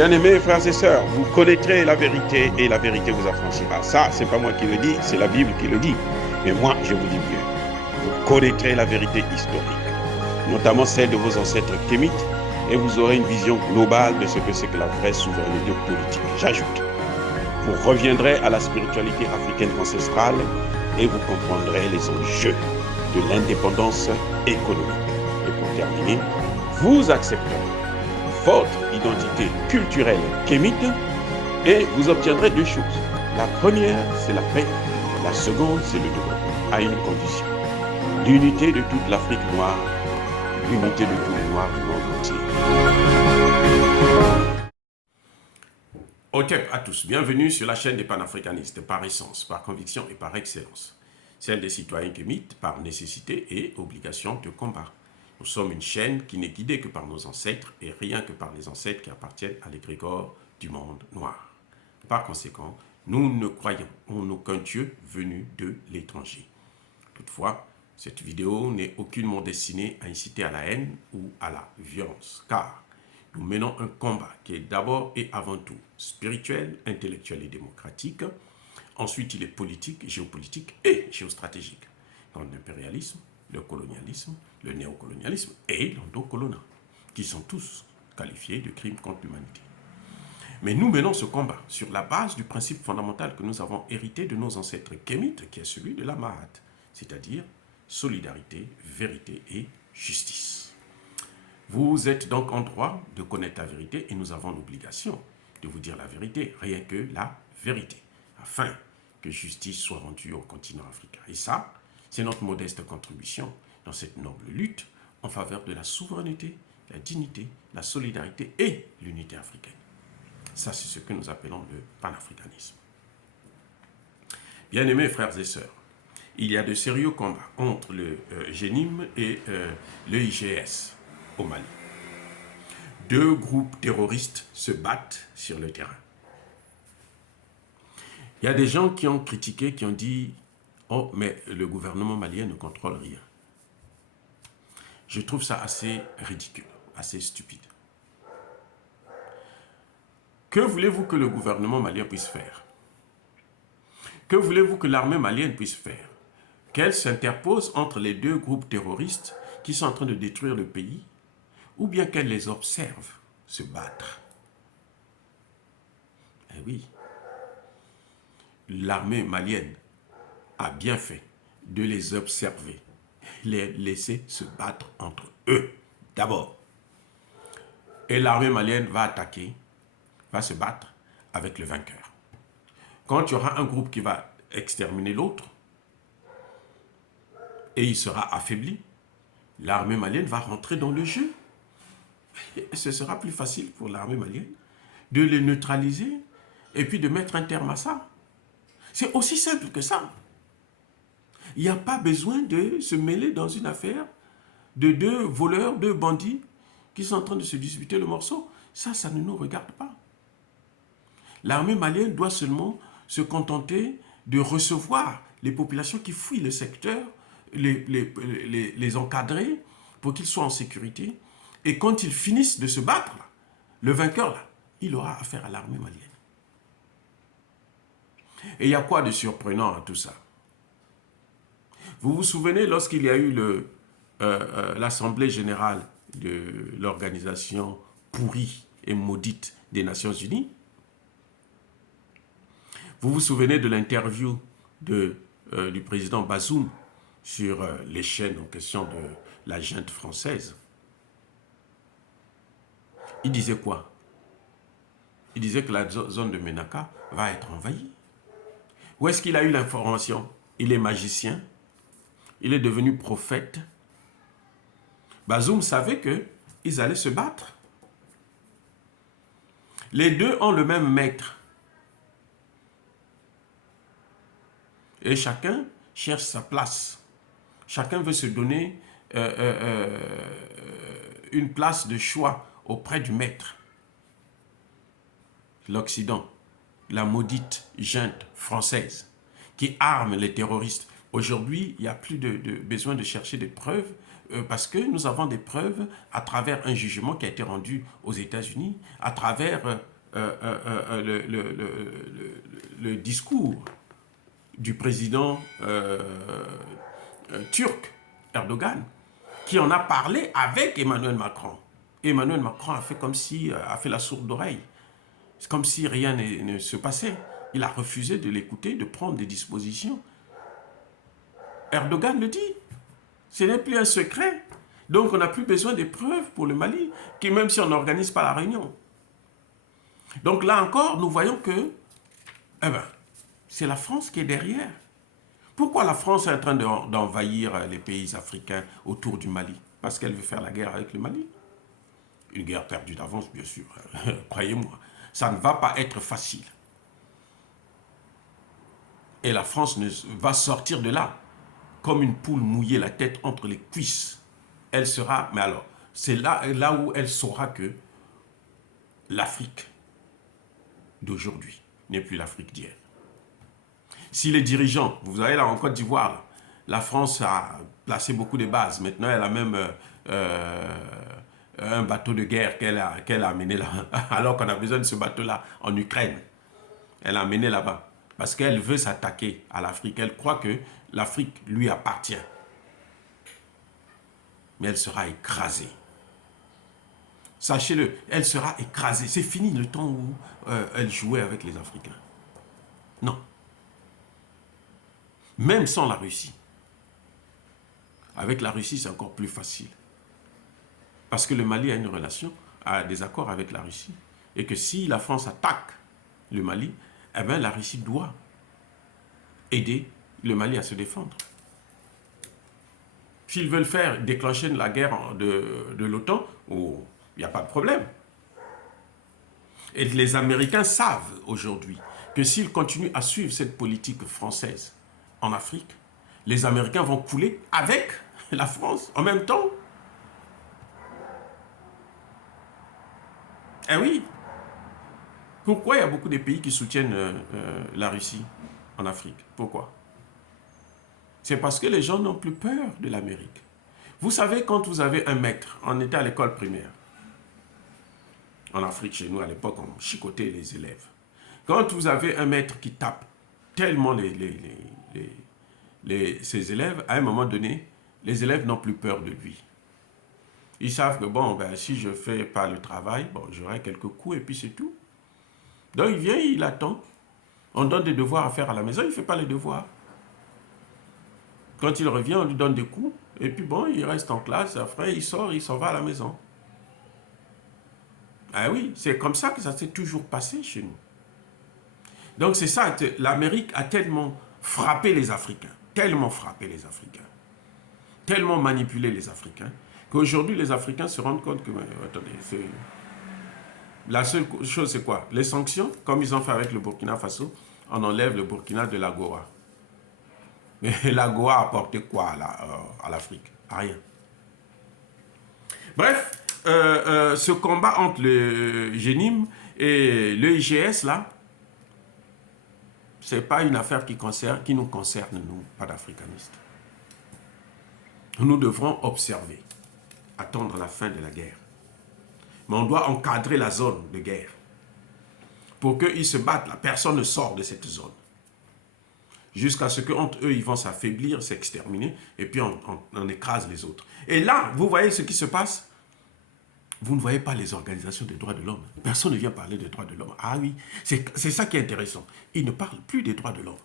Bien-aimés frères et sœurs, vous connaîtrez la vérité et la vérité vous affranchira. Ça, c'est pas moi qui le dis, c'est la Bible qui le dit. Mais moi, je vous dis mieux. Vous connaîtrez la vérité historique, notamment celle de vos ancêtres kémites, et vous aurez une vision globale de ce que c'est que la vraie souveraineté politique. J'ajoute, vous reviendrez à la spiritualité africaine ancestrale et vous comprendrez les enjeux de l'indépendance économique. Et pour terminer, vous accepterez votre identité culturelle kémite et vous obtiendrez deux choses. La première, c'est la paix. La seconde, c'est le développement, à une condition. L'unité de toute l'Afrique noire, l'unité de tous les Noirs du monde entier. Otep à tous, bienvenue sur la chaîne des panafricanistes, par essence, par conviction et par excellence. Celle des citoyens kémites, par nécessité et obligation de combat. Nous sommes une chaîne qui n'est guidée que par nos ancêtres et rien que par les ancêtres qui appartiennent à l'égrégore du monde noir. Par conséquent, nous ne croyons en aucun Dieu venu de l'étranger. Toutefois, cette vidéo n'est aucunement destinée à inciter à la haine ou à la violence, car nous menons un combat qui est d'abord et avant tout spirituel, intellectuel et démocratique. Ensuite, il est politique, géopolitique et géostratégique. Dans l'impérialisme, le colonialisme, le néocolonialisme et l'endocoloniat, qui sont tous qualifiés de crimes contre l'humanité. Mais nous menons ce combat sur la base du principe fondamental que nous avons hérité de nos ancêtres kémites, qui est celui de la Mahat, c'est-à-dire solidarité, vérité et justice. Vous êtes donc en droit de connaître la vérité et nous avons l'obligation de vous dire la vérité, rien que la vérité, afin que justice soit rendue au continent africain. Et ça, c'est notre modeste contribution dans cette noble lutte en faveur de la souveraineté, la dignité, la solidarité et l'unité africaine. Ça, c'est ce que nous appelons le panafricanisme. Bien-aimés frères et sœurs, il y a de sérieux combats entre le GENIM et le IGS au Mali. Deux groupes terroristes se battent sur le terrain. Il y a des gens qui ont critiqué, qui ont dit « Oh, mais le gouvernement malien ne contrôle rien ». Je trouve ça assez ridicule, assez stupide. Que voulez-vous que le gouvernement malien puisse faire? Que voulez-vous que l'armée malienne puisse faire? Qu'elle s'interpose entre les deux groupes terroristes qui sont en train de détruire le pays, ou bien qu'elle les observe se battre? Eh oui, l'armée malienne a bien fait de les observer, les laisser se battre entre eux d'abord. Et l'armée malienne va attaquer, va se battre avec le vainqueur. Quand il y aura un groupe qui va exterminer l'autre, et il sera affaibli, l'armée malienne va rentrer dans le jeu. Et ce sera plus facile pour l'armée malienne de les neutraliser et puis de mettre un terme à ça. C'est aussi simple que ça. Il n'y a pas besoin de se mêler dans une affaire de deux voleurs, deux bandits qui sont en train de se disputer le morceau. Ça ne nous regarde pas. L'armée malienne doit seulement se contenter de recevoir les populations qui fuient le secteur, les encadrer pour qu'ils soient en sécurité. Et quand ils finissent de se battre, le vainqueur, là, il aura affaire à l'armée malienne. Et il y a quoi de surprenant à tout ça? Vous vous souvenez lorsqu'il y a eu l'Assemblée générale de l'organisation pourrie et maudite des Nations Unies? Vous vous souvenez de l'interview du président Bazoum sur les chaînes en question de la junte française? Il disait quoi? Il disait que la zone de Ménaka va être envahie. Où est-ce qu'il a eu l'information? Il est magicien. Il est devenu prophète. Bazoum savait qu'ils allaient se battre. Les deux ont le même maître. Et chacun cherche sa place. Chacun veut se donner une place de choix auprès du maître. L'Occident, la maudite junte française qui arme les terroristes. Aujourd'hui, il n'y a plus de besoin de chercher des preuves parce que nous avons des preuves à travers un jugement qui a été rendu aux États-Unis, à travers le discours du président turc, Erdogan, qui en a parlé avec Emmanuel Macron. Emmanuel Macron a fait comme si, a fait la sourde oreille. C'est comme si rien ne se passait. Il a refusé de l'écouter, de prendre des dispositions. Erdogan le dit. Ce n'est plus un secret. Donc on n'a plus besoin de preuves pour le Mali, qui même si on n'organise pas la réunion. Donc là encore, nous voyons que c'est la France qui est derrière. Pourquoi la France est en train d'envahir les pays africains autour du Mali? Parce qu'elle veut faire la guerre avec le Mali. Une guerre perdue d'avance, bien sûr. Croyez-moi, ça ne va pas être facile. Et la France va sortir de là comme une poule mouillée la tête entre les cuisses. Elle sera, mais alors, c'est là où elle saura que l'Afrique d'aujourd'hui n'est plus l'Afrique d'hier. Si les dirigeants, vous savez là en Côte d'Ivoire, la France a placé beaucoup de bases. Maintenant, elle a même un bateau de guerre qu'elle a amené là, alors qu'on a besoin de ce bateau-là en Ukraine. Elle l'a amené là-bas parce qu'elle veut s'attaquer à l'Afrique. Elle croit que l'Afrique lui appartient. Mais elle sera écrasée. Sachez-le, elle sera écrasée. C'est fini le temps où elle jouait avec les Africains. Non. Même sans la Russie. Avec la Russie, c'est encore plus facile. Parce que le Mali a une relation, a des accords avec la Russie. Et que si la France attaque le Mali, eh bien la Russie doit aider le Mali à se défendre. S'ils veulent faire déclencher la guerre de l'OTAN, oh, il n'y a pas de problème. Et les Américains savent aujourd'hui que s'ils continuent à suivre cette politique française en Afrique, les Américains vont couler avec la France en même temps. Eh oui. Pourquoi il y a beaucoup de pays qui soutiennent la Russie en Afrique? Pourquoi? C'est parce que les gens n'ont plus peur de l'Amérique. Vous savez, quand vous avez un maître, on était à l'école primaire. En Afrique, chez nous, à l'époque, on chicotait les élèves. Quand vous avez un maître qui tape tellement ses élèves, à un moment donné, les élèves n'ont plus peur de lui. Ils savent que, bon, ben, si je ne fais pas le travail, bon, j'aurai quelques coups et puis c'est tout. Donc, il vient, il attend. On donne des devoirs à faire à la maison, il ne fait pas les devoirs. Quand il revient, on lui donne des coups. Et puis, bon, il reste en classe. Après, il sort, il s'en va à la maison. Ah oui, c'est comme ça que ça s'est toujours passé chez nous. Donc, c'est ça, l'Amérique a tellement frappé les Africains, tellement manipulé les Africains, qu'aujourd'hui, les Africains se rendent compte que, attendez, la seule chose, c'est quoi? Les sanctions, comme ils ont fait avec le Burkina Faso, on enlève le Burkina de l'AGOA. Mais l'AGOA a apporté quoi à l'Afrique? Rien. Bref, ce combat entre le GENIM et le IGS, là, ce n'est pas une affaire qui nous concerne, nous, pas d'africanistes. Nous devrons observer, attendre la fin de la guerre. Mais on doit encadrer la zone de guerre. Pour qu'ils se battent, là, personne ne sort de cette zone. Jusqu'à ce qu'entre eux, ils vont s'affaiblir, s'exterminer, et puis on écrase les autres. Et là, vous voyez ce qui se passe? Vous ne voyez pas les organisations des droits de l'homme. Personne ne vient parler des droits de l'homme. Ah oui, c'est ça qui est intéressant. Ils ne parlent plus des droits de l'homme.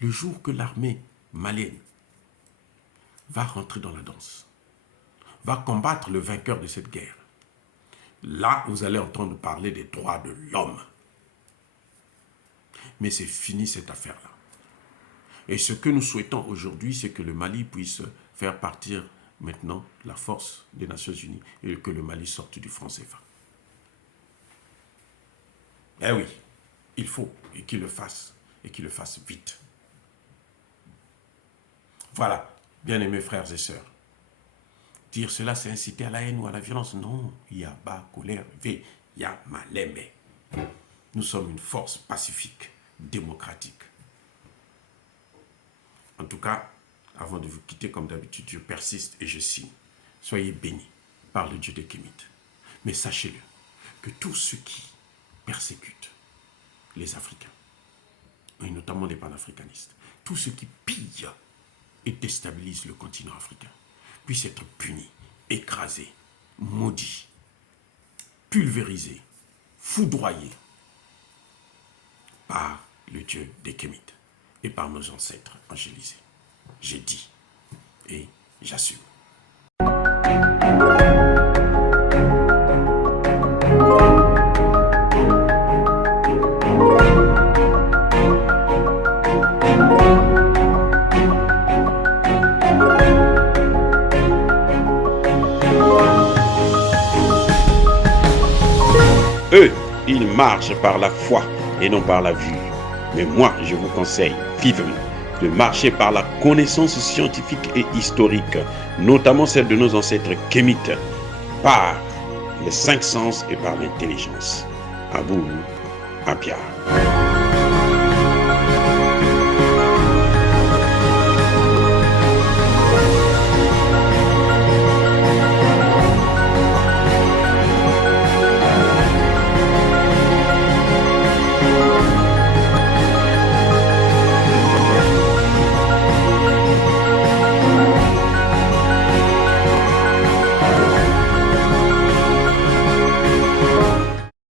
Le jour que l'armée malienne va rentrer dans la danse, va combattre le vainqueur de cette guerre, là, vous allez entendre parler des droits de l'homme. Mais c'est fini cette affaire-là. Et ce que nous souhaitons aujourd'hui, c'est que le Mali puisse faire partir maintenant la force des Nations Unies et que le Mali sorte du franc CFA. Eh oui, il faut et qu'il le fasse vite. Voilà, bien-aimés frères et sœurs. Dire cela, c'est inciter à la haine ou à la violence. Non, il y a bas, colère, il y a malembe. Nous sommes une force pacifique, démocratique. En tout cas, avant de vous quitter, comme d'habitude, je persiste et je signe. Soyez bénis par le Dieu des Kémites. Mais sachez-le, que tous ceux qui persécutent les Africains, et notamment les panafricanistes, tous ceux qui pillent et déstabilisent le continent africain, puissent être punis, écrasés, maudits, pulvérisés, foudroyés par le Dieu des Kémites et par nos ancêtres angélisés. J'ai dit et j'assume. Eux, ils marchent par la foi et non par la vue. Mais moi, je vous conseille vivement de marcher par la connaissance scientifique et historique, notamment celle de nos ancêtres kémites, par les 5 sens et par l'intelligence. À vous, Apia.